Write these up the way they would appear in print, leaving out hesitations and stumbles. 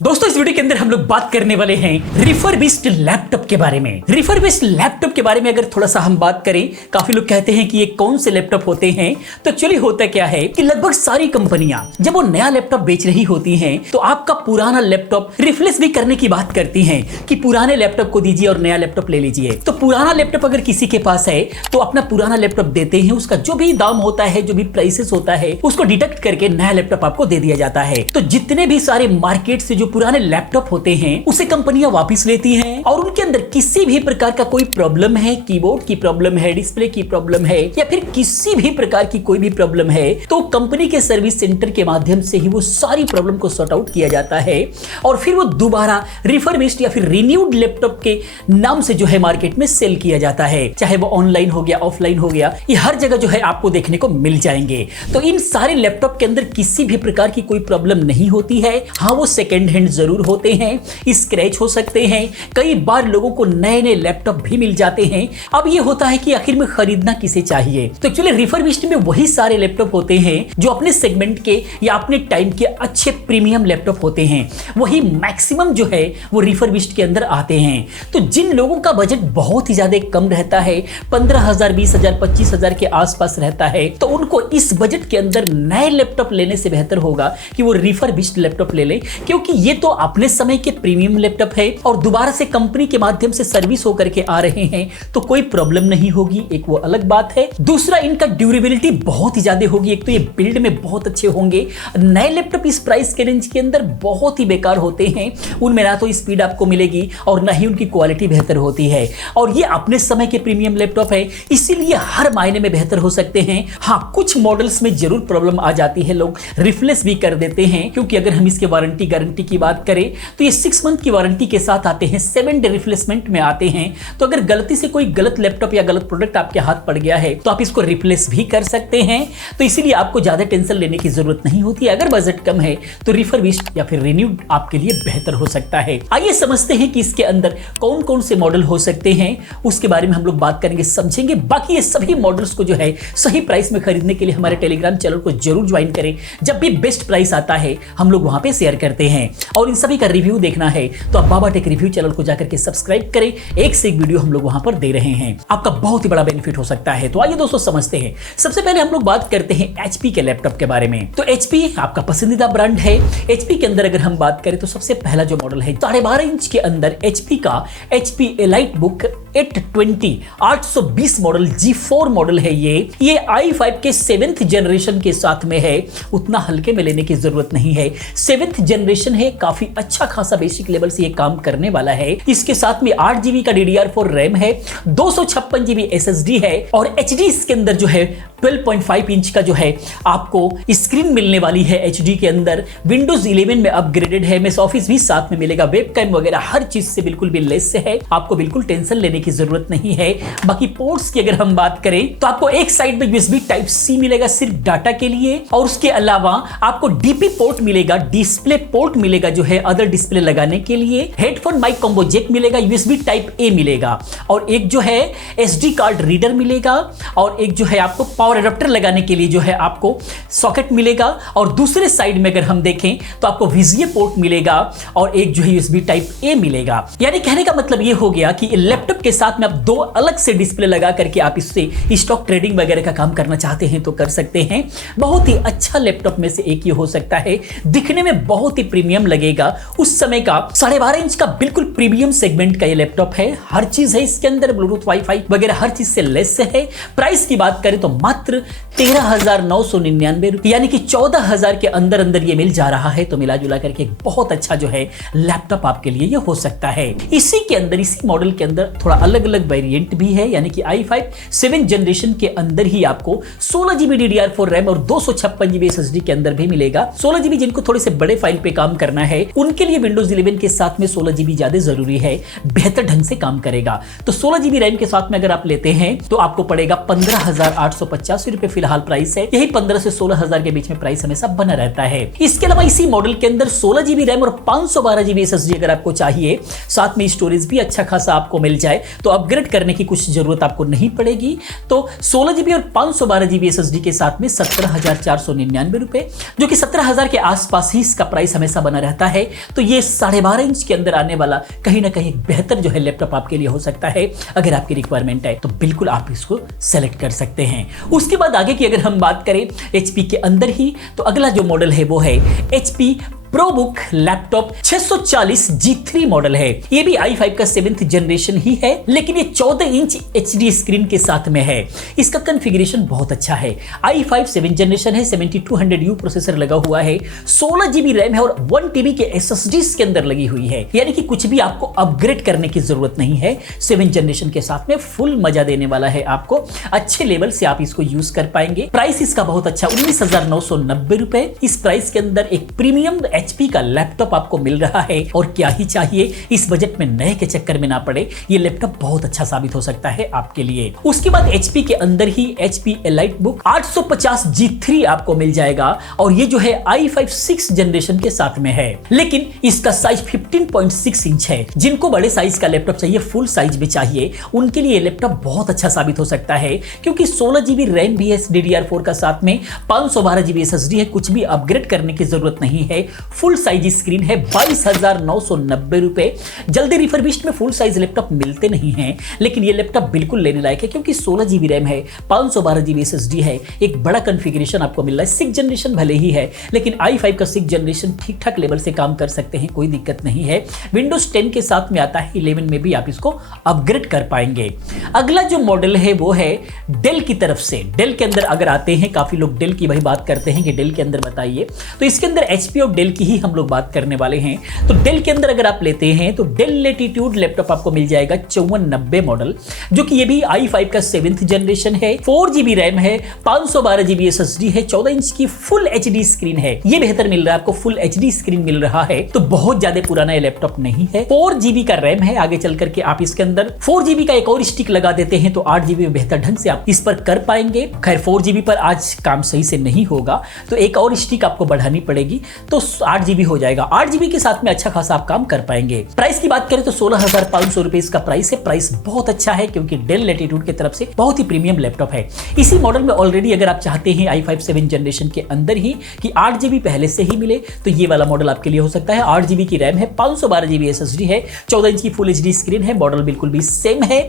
दोस्तों इस वीडियो के अंदर हम लोग बात करने वाले हैं रिफर्बिश्ड लैपटॉप के बारे में। रिफर्बिश्ड लैपटॉप के बारे में अगर थोड़ा सा हम बात करें, काफी लोग कहते हैं कि ये कौन से लैपटॉप होते हैं। तो एक्चुअली होता क्या है कि लगभग सारी कंपनियां जब वो नया लैपटॉप बेच रही होती हैं तो आपका पुराना लैपटॉप रिप्लेस भी करने की बात करती हैं कि पुराने लैपटॉप को दीजिए और नया लैपटॉप ले लीजिए। तो पुराना लैपटॉप अगर किसी के पास है तो अपना पुराना लैपटॉप देते हैं, उसका जो भी दाम होता है, जो भी प्राइसेस होता है, उसको डिडक्ट करके नया लैपटॉप आपको दे दिया जाता है। तो जितने भी सारे मार्केट से जो पुराने लैपटॉप होते हैं उसे कंपनियां वापस लेती हैं और उनके अंदर किसी भी प्रकार का कोई प्रॉब्लम है, कीबोर्ड की प्रॉब्लम है, डिस्प्ले की प्रॉब्लम है या फिर किसी भी प्रकार की कोई भी प्रॉब्लम है, तो कंपनी के सर्विस सेंटर के माध्यम से ही वो सारी प्रॉब्लम को सॉर्ट आउट किया जाता है और फिर वो दोबारा रिफर्बिश्ड या फिर रिन्यूड लैपटॉप के नाम से जो है मार्केट में सेल किया जाता है। चाहे वो ऑनलाइन हो गया, ऑफलाइन हो गया, ये हर जगह जो है आपको देखने को मिल जाएंगे। तो इन सारे लैपटॉप के अंदर किसी भी प्रकार की कोई प्रॉब्लम नहीं होती है। हाँ, वो सेकेंड हैंड जरूर होते हैं, स्क्रैच हो सकते हैं, कई बार लोगों को नए नए लैपटॉप भी मिल जाते हैं। अब ये होता है कि आखिर में खरीदना किसे चाहिए। तो एक्चुअली रिफर्बिश्ड में वही सारे लैपटॉप होते हैं जो अपने सेगमेंट के या अपने टाइम के अच्छे प्रीमियम लैपटॉप होते हैं, वही मैक्सिमम जो है वो रिफर्बिश्ड के अंदर आते हैं। तो जिन लोगों का बजट बहुत ही ज्यादा कम रहता है, 15,000, 20,000, 25,000 के आसपास रहता है, तो उनको इस बजट के अंदर नए लैपटॉप लेने से बेहतर होगा कि वो रिफर्बिश्ड लैपटॉप ले लें, क्योंकि ये तो अपने समय के प्रीमियम लैपटॉप है और दोबारा से कंपनी के माध्यम से सर्विस होकर के आ रहे हैं, तो कोई प्रॉब्लम नहीं होगी, एक वो अलग बात है। दूसरा, इनका ड्यूरेबिलिटी बहुत ही ज्यादा होगी। एक तो ये बिल्ड में बहुत अच्छे होंगे। नए लैपटॉप इस प्राइस के रेंज के अंदर बहुत ही बेकार होते हैं, उनमें ना तो स्पीड आपको मिलेगी और ना ही उनकी क्वालिटी बेहतर होती है। और ये अपने समय के प्रीमियम लैपटॉप है, इसीलिए हर मायने में बेहतर हो सकते हैं। हाँ, कुछ मॉडल्स में जरूर प्रॉब्लम आ जाती है, लोग रिप्लेस भी कर देते हैं, क्योंकि अगर हम इसके वारंटी गारंटी की बात करें तो ये 6 मंथ की वारंटी के साथ आते हैं, 7 डे रिप्लेसमेंट में आते हैं। तो अगर गलती से कोई गलत लैपटॉप या गलत प्रोडक्ट आपके हाथ पड़ गया है तो आप इसको रिप्लेस भी कर सकते हैं। तो इसीलिए आपको ज्यादा टेंशन लेने की जरूरत नहीं होती। अगर बजट कम है तो रिफर्बिश्ड या फिर रिन्यूड आपके लिए बेहतर हो सकता है। आइए समझते हैं कि इसके अंदर कौन कौन से मॉडल हो सकते हैं, उसके बारे में हम लोग बात करेंगे, समझेंगे। बाकी ये सभी मॉडल्स को जो है सही प्राइस में खरीदने के लिए हमारे टेलीग्राम चैनल को जरूर ज्वाइन करें। जब भी बेस्ट प्राइस आता है हम लोग वहां पे शेयर करते हैं और इन सभी का रिव्यू देखना है तो आप बाबा टेक रिव्यू चैनल को जाकर के सब्सक्राइब करें। एक से एक वीडियो हम लोग वहां पर दे रहे हैं, आपका बहुत ही बड़ा बेनिफिट हो सकता है। तो आइए दोस्तों समझते हैं। सबसे पहले हम लोग बात करते हैं एचपी के लैपटॉप के बारे में। तो एचपी आपका पसंदीदा ब्रांड है। एचपी के अंदर अगर हम बात करें तो सबसे पहला जो मॉडल है 12.5 इंच के अंदर एचपी का HP EliteBook 820 820 model G4 model है। ये i5 के 7th जनरेशन के साथ में है, उतना हल्के में लेने की जरूरत नहीं है। 7th जनरेशन है, काफी अच्छा खासा बेसिक लेवल से ये काम करने वाला है। इसके साथ में 8GB का DDR4 रैम है, 256GB SSD है और HD इसके अंदर जो है 12.5 इंच का जो है आपको स्क्रीन मिलने वाली है। HD के अंदर विंडोज 11 में अपग्रेडेड है, MS ऑफिस भी साथ में मिलेगा, वेबकैम वगैरह हर चीज से बिल्कुल भी लेस है, आपको बिल्कुल टेंशन लेने की जरूरत नहीं है। बाकी पोर्ट्स की अगर हम बात करें तो आपको एक साइड में USB Type-C मिलेगा सिर्फ डाटा के लिए और उसके अलावा आपको DP पोर्ट मिलेगा, डिस्प्ले पोर्ट मिलेगा जो है अदर डिस्प्ले लगाने के लिए, हेडफोन माइक कॉम्बो जैक मिलेगा, USB Type-A मिलेगा और एक जो है SD कार्ड रीडर मिलेगा और एक जो है आपको पावर अडेप्टर लगाने के लिए जो है आपको सॉकेट मिलेगा और दूसरे साइड में अगर हम देखें तो आपको VGA पोर्ट मिलेगा और एक जो है USB Type-A मिलेगा। यानी कहने का मतलब ये हो गया कि लैपटॉप के साथ में आप दो अलग से डिस्प्ले लगा करके आप इससे स्टॉक ट्रेडिंग वगैरह का काम करना चाहते हैं तो कर सकते हैं। बहुत ही अच्छा लैपटॉप में से एक ये हो सकता है, दिखने में बहुत ही प्रीमियम लगेगा। उस समय का 12.5 इंच का बिल्कुल प्रीमियम सेगमेंट का ये लैपटॉप है, हर चीज है इसके अंदर, ब्लूटूथ वाईफाई वगैरह हर चीज से लेस है। प्राइस की बात करें तो मात्र 13,999 रुपए यानी कि 14,000 के अंदर अंदर ये मिल जा रहा है। तो मिला जुला करके एक बहुत अच्छा जो है लैपटॉप आपके लिए ये हो सकता है। इसी के अंदर, इसी मॉडल के अंदर थोड़ा अलग अलग वेरिएंट भी है, यानी कि i5 7th जनरेशन के अंदर ही आपको 16GB DDR4 रैम और 256GB SSD के अंदर भी मिलेगा। 16GB जिनको थोड़े से बड़े फाइल पे काम करना है उनके लिए विंडोज 11 के साथ में 16GB ज्यादा जरूरी है, बेहतर ढंग से काम करेगा। तो 16GB रैम के साथ में अगर आप लेते हैं तो आपको पड़ेगा 15,885 रुपए फिलहाल प्राइस है। यही 15 से 16,000 के बीच में प्राइस हमेशा बना रहता है। इसके अलावा इसी मॉडल के अंदर 16GB रैम और 512GB SSD अगर आपको चाहिए, साथ में स्टोरेज भी अच्छा खासा आपको मिल जाए तो अपग्रेड करने की कुछ जरूरत आपको नहीं पड़ेगी। तो 16GB और 512GB SSD के साथ में 17,499 रुपए, जो कि 17,000 के आसपास ही इसका प्राइस हमेशा बना रहता है तो ये 12.5 इंच के अंदर आने वाला कहीं ना कहीं बेहतर जो है लैपटॉप आपके लिए हो सकता है। अगर आपकी रिक्वायरमेंट है तो बिल्कुल आप इसको सेलेक्ट कर सकते हैं। उसके बाद आगे की अगर हम बात करें HP के अंदर ही, तो अगला जो मॉडल है वो है HP ProBook laptop 640 G3 model है। ये भी i5 का 7th जनरेशन ही है, लेकिन ये 14 इंच HD स्क्रीन के साथ में है। इसका कॉन्फ़िगरेशन बहुत अच्छा है। i5 7th जनरेशन है, 7200U प्रोसेसर लगा हुआ है, 16 GB रैम है और 1 TB के SSD के अंदर लगी हुई है, यानी कि कुछ भी आपको अपग्रेड करने की जरूरत नहीं है। 7th जनरेशन के साथ में फुल मजा देने वाला है आपको, अच्छे लेवल से आप इसको यूज कर पाएंगे। प्राइस इसका बहुत अच्छा 19,990 रुपए। इस प्राइस के अंदर एक प्रीमियम HP का लैपटॉप आपको मिल रहा है, और क्या ही चाहिए। इस बजट में नए के चक्कर में ना पड़े, ये लैपटॉप बहुत अच्छा साबित हो सकता है आपके लिए। उसके बाद HP के अंदर ही HP EliteBook 850 G3 आपको मिल जाएगा, और ये जो है i5 6th जनरेशन के साथ में है, लेकिन इसका साइज 15.6 इंच है। जिनको बड़े साइज का लैपटॉप चाहिए, फुल साइज भी चाहिए, उनके लिए लैपटॉप बहुत अच्छा साबित हो सकता है, क्योंकि 16 GB रैम भी है DDR4 का साथ में, 512 GB SSD है, कुछ भी अपग्रेड करने की जरूरत नहीं है। फुल साइज स्क्रीन है, 22,990 रुपए। जल्दी रिफर्बिश्ड में फुल साइज लैपटॉप मिलते नहीं हैं, लेकिन ये लैपटॉप बिल्कुल लेने लायक है, क्योंकि 16 GB रैम है, 512 GB SSD है, एक बड़ा कॉन्फ़िगरेशन आपको मिल रहा है। 6th जनरेशन भले ही है, लेकिन i5 का 6th जनरेशन ठीक ठाक लेवल से काम कर सकते हैं, कोई दिक्कत नहीं है। विंडोज 10 के साथ में आता है, 11 में भी आप इसको अपग्रेड कर पाएंगे। अगला जो मॉडल है वो है डेल की तरफ से। डेल के अंदर अगर आते हैं, काफी लोग डेल की भाई बात करते हैं कि डेल के अंदर बताइए, तो इसके अंदर HP और डेल की ही हम लोग बात करने वाले हैं। तो डेल के अंदर अगर आप लेते हैं तो डेल लेटीट्यूड लैपटॉप आपको मिल जाएगा 5490 मॉडल, जो कि ये भी i5 का 7th जनरेशन है, 4 GB रैम है, 512 GB SSD है, 14 इंच की फुल HD स्क्रीन है। ये बेहतर मिल रहा है आपको, फुल HD स्क्रीन मिल रहा है, तो बहुत ज्यादा पुराना ये लैपटॉप नहीं है। 4 GB का रैम है, आगे चल करके आप इसके अंदर 4 GB का एक और स्टिक लगा देते हैं तो 8 GB में बेहतर ढंग से आप इस पर कर पाएंगे। खैर 4 GB पर आज काम सही से नहीं होगा, तो एक और स्टिक आपको बढ़ानी पड़ेगी, तो 8 GB हो जाएगा। 8 GB के साथ में अच्छा खासा आप काम कर पाएंगे। प्राइस की बात करें तो 16,500 रुपए इसका प्राइस है। प्राइस बहुत अच्छा है, क्योंकि डेल लेटीट्यूड की तरफ से बहुत ही प्रीमियम लैपटॉप है। इसी मॉडल में ऑलरेडी अगर आप चाहते हैं i5 7th जनरेशन के अंदर ही कि 8 GB पहले से ही मिले, तो ये वाला मॉडल आपके लिए हो सकता है। 8 GB की रैम है, 512 GB SSD है, 14 इंच की फुल HD स्क्रीन है, मॉडल बिल्कुल भी सेम है,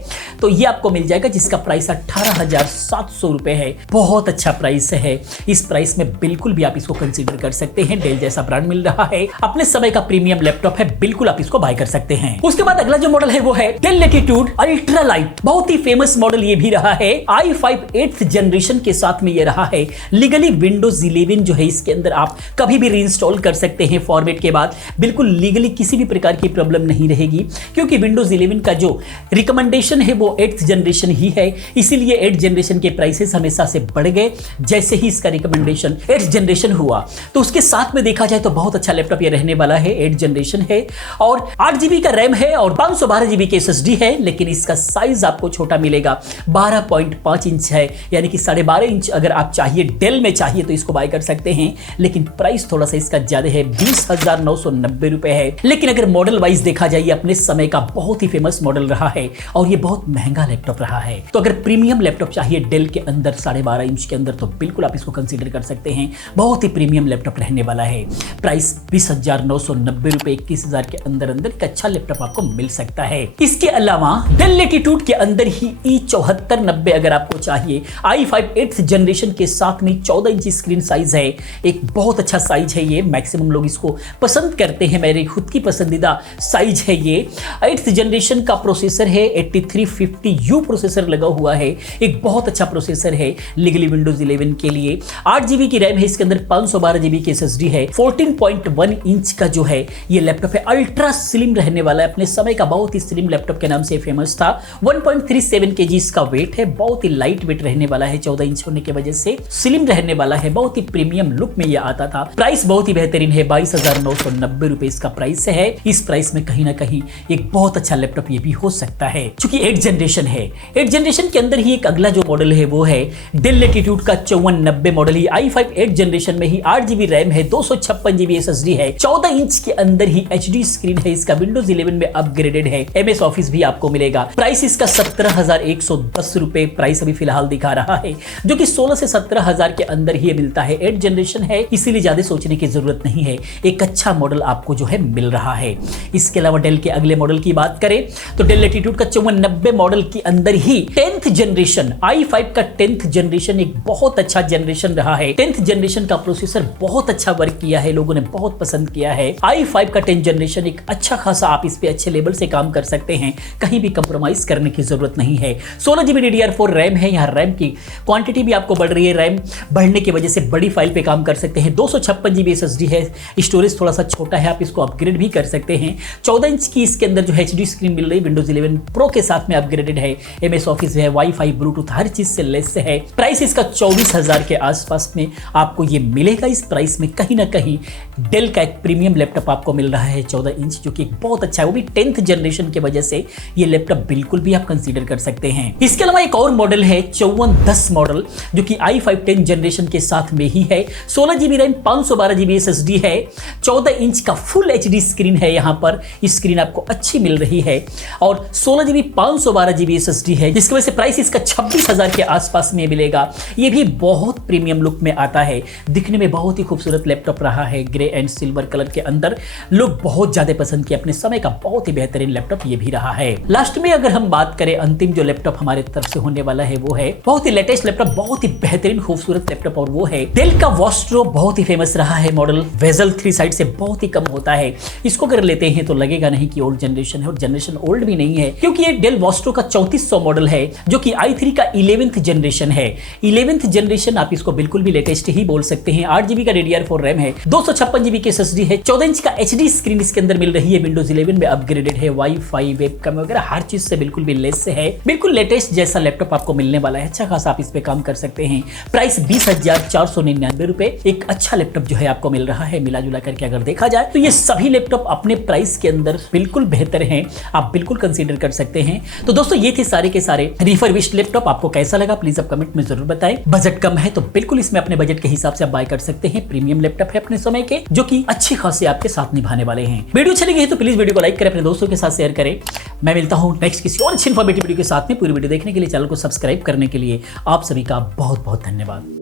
तो ये आपको मिल जाएगा, जिसका प्राइस 18,700 रुपए है। बहुत अच्छा प्राइस है। इस प्राइस में बिल्कुल भी आप इसको कंसीडर कर सकते हैं। डेल जैसा ब्रांड मिल रहा है, अपने समय का प्रीमियम लैपटॉप है, बिल्कुल आप इसको बाय कर सकते हैं। उसके बाद अगला जो मॉडल है वो है डेल लेटीट्यूड अल्ट्रा लाइट। बहुत ही फेमस मॉडल ये भी रहा है, i5 8th जनरेशन के साथ में ये रहा है। लीगली विंडोज 11 जो है इसके अंदर आप कभी भी रीइंस्टॉल कर सकते हैं फॉर्मेट के बाद, बिल्कुल लीगली किसी भी प्रकार की प्रॉब्लम नहीं रहेगी, क्योंकि विंडोज 11 का जो रिकमेंडेशन है वो 8th जनरेशन ही है। इसीलिए 8th जनरेशन के प्राइसेस हमेशा से बढ़ गए जैसे ही इसका रिकमेंडेशन 8th जनरेशन हुआ। तो उसके साथ में देखा जाए तो बहुत अच्छा लैपटॉप ये रहने वाला है। 8th जनरेशन है और 8 GB का रैम है और 512 GB के SSD है, लेकिन इसका साइज आपको छोटा मिलेगा, 12.5 इंच है, यानी कि 12.5 इंच अगर आप चाहिए, डेल में चाहिए तो इसको बाय कर सकते हैं, लेकिन प्राइस थोड़ा सा इसका ज्यादा है, 20,990 रुपए है। लेकिन अगर मॉडल वाइज देखा जाए, अपने समय का बहुत ही फेमस मॉडल रहा है और ये बहुत महंगा लैपटॉप रहा है। तो अगर प्रीमियम लैपटॉप चाहिए डेल के अंदर 12.5 इंच के अंदर, तो बिल्कुल आप इसको कंसीडर कर सकते हैं। बहुत ही प्रीमियम लैपटॉप रहने वाला है। प्राइस 20,990 रुपए, 21,000 के अंदर अंदर एक अच्छा लैपटॉप आपको मिल सकता है। इसके अलावा डेल लेटीट्यूड के अंदर ही E7490 अगर आपको चाहिए, i5 8th जनरेशन के साथ में 14 इंच स्क्रीन साइज है, एक बहुत अच्छा साइज है ये, मैक्सिमम लोग इसको पसंद करते हैं, मेरी खुद की पसंदीदा साइज है ये। 8th जनरेशन का प्रोसेसर है, 8350U प्रोसेसर लगा हुआ है, एक बहुत अच्छा प्रोसेसर है लीगली विंडोज 11 के लिए। 8 GB की रैम है, इसके अंदर 512 GB की SSD है, 14.1 इंच का जो है ये लैपटॉप है, अल्ट्रा स्लिम रहने वाला है, अपने समय का बहुत ही स्लिम लैपटॉप के नाम से फेमस था। 1.37 kg इसका वेट है, बहुत ही लाइट वेट रहने वाला है, 14 इंच होने की वजह से स्लिम रहने वाला है, बहुत ही प्रीमियम लुक में ये आता था। प्राइस बहुत ही बेहतरीन है, 22,990 रुपए इसका प्राइस है। इस प्राइस में कहीं ना कहीं एक बहुत अच्छा लैपटॉप ये भी हो सकता है, क्योंकि 8th जनरेशन है। 8th जनरेशन के अंदर ही एक अगला जो मॉडल है वो है डेल लेटीट्यूड का 5490 मॉडल ही, i5 8th जनरेशन में ही 8 GB रैम है, 256 GB जीबी SSD है, 14 इंच के अंदर ही HD स्क्रीन है इसका, विंडोज 11 में अपग्रेडेड है, MS ऑफिस भी आपको मिलेगा। प्राइस इसका 17,110 रुपए प्राइस अभी फिलहाल दिखा रहा है, जो कि 16 से 17,000 के अंदर ही मिलता है। 8 जनरेशन है, इसीलिए ज्यादा सोचने की जरूरत नहीं है, एक अच्छा मॉडल आपको जो है मिल रहा है। इसके अलावा डेल के अगले मॉडल की बात करें तो डेल लैटिट्यूड का 5490 मॉडल के अंदर ही 10th जनरेशन i5 का 10th जनरेशन एक बहुत अच्छा जनरेशन रहा है। 10th जनरेशन का प्रोसेसर बहुत अच्छा वर्क किया है, लोगों ने बहुत पसंद किया है। i5 का 10th जनरेशन एक अच्छा खासा, आप इस पे अच्छे लेवल से काम कर सकते हैं, कहीं भी कंप्रोमाइज करने की जरूरत नहीं है। 16 GB DDR4 रैम है, यहाँ रैम की क्वांटिटी भी आपको बढ़ रही है, रैम बढ़ने की वजह से बड़ी फाइल पे काम कर सकते हैं। 256 GB SSD है, स्टोरेज थोड़ा सा छोटा है, आप इसको अपग्रेड भी कर सकते हैं। 14 इंच की इसके अंदर जो HD स्क्रीन मिल रही है, विंडोज 11 प्रो के साथ में अपग्रेडेड है, MS ऑफिस है, वाईफाई ब्लूटूथ हर चीज से लेस है। प्राइस इसका 24,000 के आसपास में आपको ये मिलेगा। इस प्राइस में कहीं ना कहीं डेल का एक प्रीमियम लैपटॉप आपको मिल रहा है 14 इंच, जो कि बहुत अच्छा है, वो भी 10th जनरेशन की वजह से ये लैपटॉप बिल्कुल भी आप कंसीडर कर सकते हैं। इसके अलावा एक और मॉडल है 5410 मॉडल, जो कि i5 10 जनरेशन के साथ में ही है। 16 GB रैम, 512 GB SSD है, 14 इंच का फुल HD स्क्रीन है, यहाँ पर स्क्रीन आपको अच्छी मिल रही है, और 16 GB 512 GB SSD है, जिसकी वजह से प्राइस इसका 26,000 के आसपास में मिलेगा। ये भी बहुत प्रीमियम लुक में आता है, दिखने में बहुत ही खूबसूरत लैपटॉप रहा है, ग्रे एंड सिल्वर कलर के अंदर, लोग बहुत ज्यादा पसंद किए, अपने समय का बहुत ही बेहतरीन लैपटॉप ये भी रहा है। लास्ट में अगर हम बात करें, अंतिम जो लैपटॉप हमारे तरफ से होने वाला है वो है बहुत ही लेटेस्ट लैपटॉप, बहुत ही बेहतरीन खूबसूरत लैपटॉप, और वो है डेल का वॉस्ट्रो। बहुत ही फेमस रहा है मॉडल, वेजल 3 साइड से बहुत ही कम होता है, इसको अगर लेते हैं तो लगेगा नहीं कि ओल्ड जनरेशन है, और जनरेशन ओल्ड भी नहीं है, क्योंकि ये डेल वॉस्ट्रो का 3400 मॉडल है, जो कि i3 का 11th जनरेशन है। 11th जनरेशन आप इसको बिल्कुल भी लेटेस्ट ही बोल सकते हैं। 8 GB का DDR4 रैम है, 256 GB की SSD है, 14 इंच का HD स्क्रीन इसके अंदर मिल रही है, विंडोज 11 में अपग्रेडेड है, वाईफाई वेबकैम वगैरह हर चीज से बिल्कुल भी लेस है, बिल्कुल लेटेस्ट जैसा लैपटॉप आपको मिलने वाला है, अच्छा खासा आप इस पे काम कर सकते हैं। प्राइस 20,499 रुपए, एक अच्छा लैपटॉप जो है आपको मिल रहा है। मिला जुला करके अगर देखा जाए तो ये सभी लैपटॉप अपने प्राइस के अंदर बिल्कुल बेहतर हैं, आप बिल्कुल कंसीडर कर सकते हैं। तो दोस्तों ये थे सारे के सारे रिफर्बिश्ड लैपटॉप, आपको कैसा लगा प्लीज आप कमेंट में जरूर बताएं। बजट कम है तो बिल्कुल इसमें अपने बजट के हिसाब से आप बाय कर सकते हैं, प्रीमियम लैपटॉप है अपने समय के, जो कि अच्छे खासे आपके साथ निभाने वाले हैं। वीडियो अच्छी लगी है तो प्लीज वीडियो को लाइक करें, अपने दोस्तों के साथ शेयर करें। मैं मिलता हूं नेक्स्ट किसी और अच्छी इन्फॉर्मेटिव वीडियो के साथ में। पूरी वीडियो देखने के लिए, चैनल को सब्सक्राइब करने के लिए आप सभी का बहुत बहुत धन्यवाद।